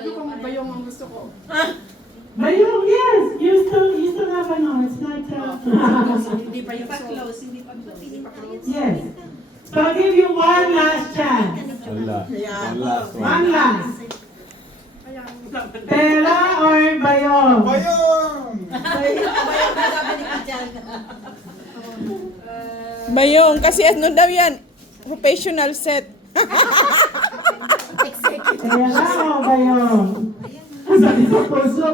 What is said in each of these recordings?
Ano kung bayong ang gusto ko? Bayong, yes! You still have ano, it's not, Hindi pa yung close, hindi pa close. yes. So I'll give you one last chance. Wala. One last one. One last. Kaya ang laban. Pera or bayong? Bayong! Bayong, kasi ano daw yan? Professional set. Pera o bayong? Sabi ko puso.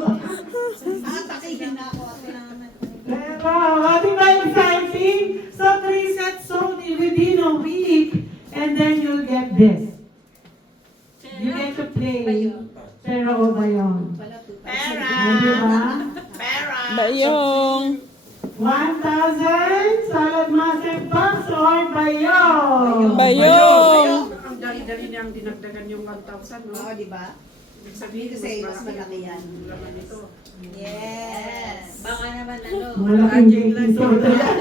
Takihin na ako. Pera, di ba exciting? So 3 sets sold within a week, and then you'll get this. You get to play pera o bayong. Pera! Di ba? Bayong. 1,000 salad master bucks or bayong? Bayong. Ang dali-dali niyang dinagdagan yung 1,000, no? Oo, di ba? Ibig sabihin, Kasi mas malaki yan. ang laman nito. Yes! Baka naman ano, Malaking baking soda yan.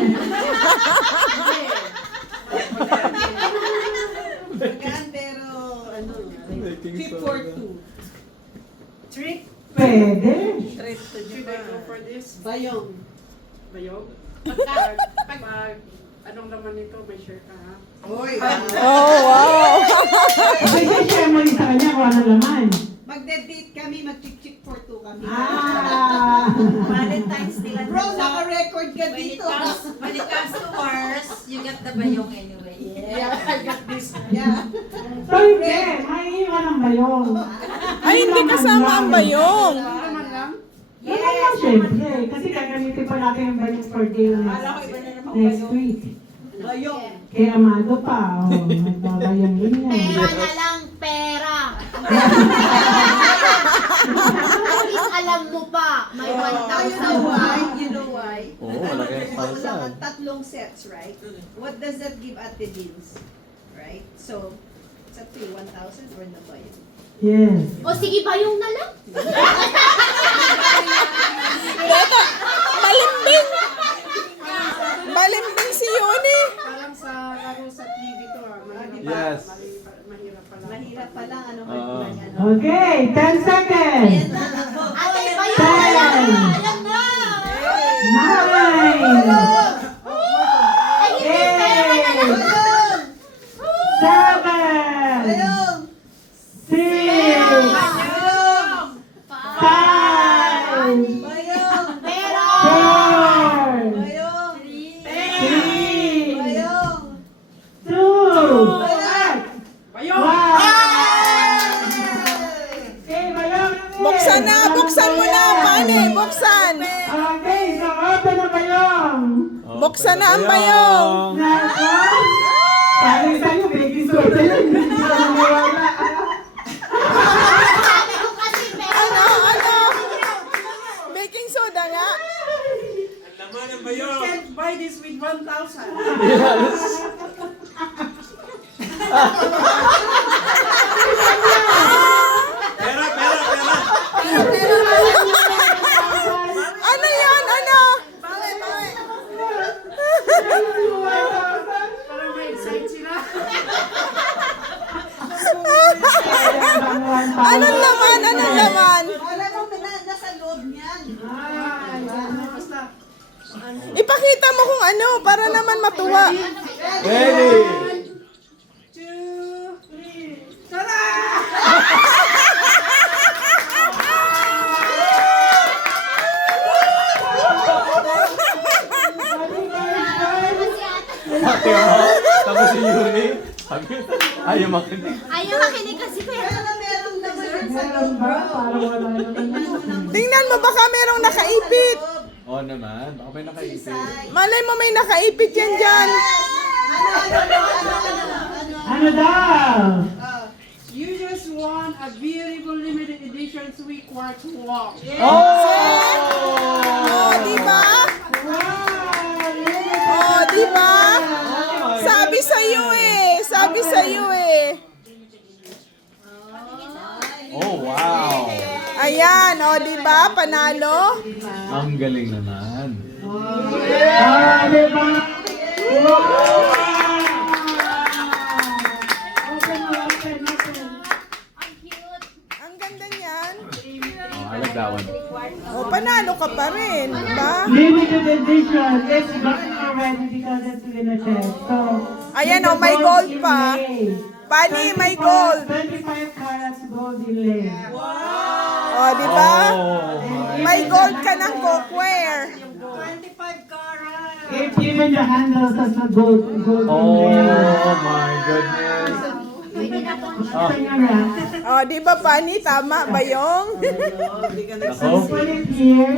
Magaan pero ano, trip for two. Trick? Pwede. Trip to Should I go for this? Bayong. Bayong? Pag anong laman nito, may share ka, ha? Uy! Oh, wow. Kasi share mo rin sa kanya kung ano laman. Magde-date kami, mag-chick-chick for two kami. Ah! Valentine's Day lang. Bro, naka-record ka When it dito. comes to wars, you get the bayong anyway. Yeah, I got this. Yeah. So hindi, maiiwan ang bayong. Ay, hindi kasama ang bayong. Ano naman lang? Yes! Naman syempre, kasi gagamitin pa natin yung bayong for day next week. Bayong. Kaya amado pa, magbabayong din yan. Pera na lang, pera. At least alam mo pa, may You know 1,000 why? pa. You know why? Oo, malaki ang Kailangan 1,000. tatlong sets, right? What does that give Ate Jeans? Right? So, it's up to you, 1,000 or the bayong? Yes. O sige, bayong na lang. Beta, malimbing. Malimbing si Yuni. Parang sa laro sa TV to, ha? Yes. Mahirap pala. Mahirap pa lang, ano, Oo. ano. Okay, 10 seconds. Ate, bayong na lang. Alam mo. 9, Ay, hindi, pera na lang. 7, Bayong! 6, 5, Bayong! Pera. 4, Bayong! 3, Bayong! 2, Bayong! 1. Okay, bayong. Buksan na, buksan mo na. Pane, buksan. Okay, so open na bayong. Buksan na ang bayong. Nako. Sabi sa'yo, baking soda yan. Hindi ka maniwala. Sabi ko kasi pera. Ano? Baking soda nga. You can't buy this with 1,000. Ano yan? Ano? Parang may excite sila. Anong laman? Anong laman? Wala nung nasa loob niyan. Basta, Ipakita mo kung ano para naman matuwa. Ready! 2, 3, tara! Ate mo, tapos si Yuri. Sabi, ayaw makinig. Ayaw makinig kasi pera. Pero meron naman yan sa Meron loob, ba? bro. Parang wala naman. Tingnan mo baka merong nakaipit. Oo naman, baka may nakaisip. Malay mo may nakaipit yan dyan. Ano daw? You just won a beautiful limited edition sweet quartz watch. Oh, di ba? Oh, di ba? Sabi sa iyo eh. Sabi sa iyo eh. Oh, wow! Ayan, oh, di ba? Panalo. Ang galing naman. Ah, diba? Wow! Ang cute. Ang ganda niya. yan. Oh, I like that one. O, panalo ka pa rin, di ba? Limited edition. It's gone already because it's limited. So, Ayan, it's oh, may a gold pa. inlay. Pani, may gold. 25 carats gold inlay. O, di ba? Oh, May gold ka ng cookware. 25 karat. It's even the handles as a gold oh inlay. my goodness. Sa inyo na. O, di ba, Pani? Tama ba yung? So, put it here.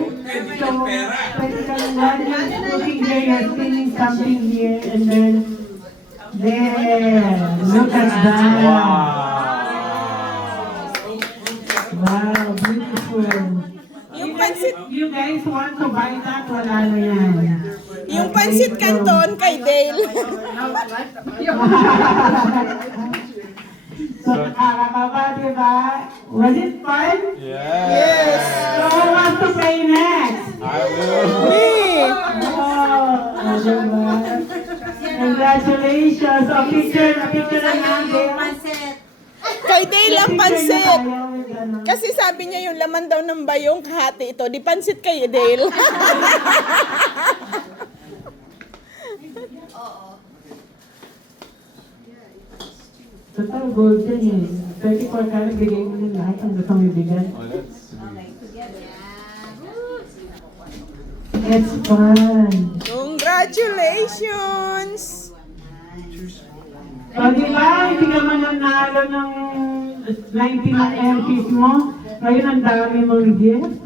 So, pwede ka lang looking here, you're feeling something here, and then, there. Look at that. Wow, beautiful. Yung pansit, You guys want to buy that? Wala na yan. yung pansit canton kay Dale. So, nakakaba, diba? Was it fun? Yes. So, who wants to play next? I will. Me. Oh, diba? Congratulations! A picture na natin. Pansit. Kay Dale ang pansit. Kasi sabi niya yung laman daw ng bayong kahati ito. Di pansit kay Dale. Total gold yan eh. 34 karat, bigay mo na lahat ang gusto mo bigyan. Oh, that's sweet. It's fun. Congratulations! O diba, hindi ka man nanalo ng 19 ng MPs mo. Ngayon ang dami mong gift.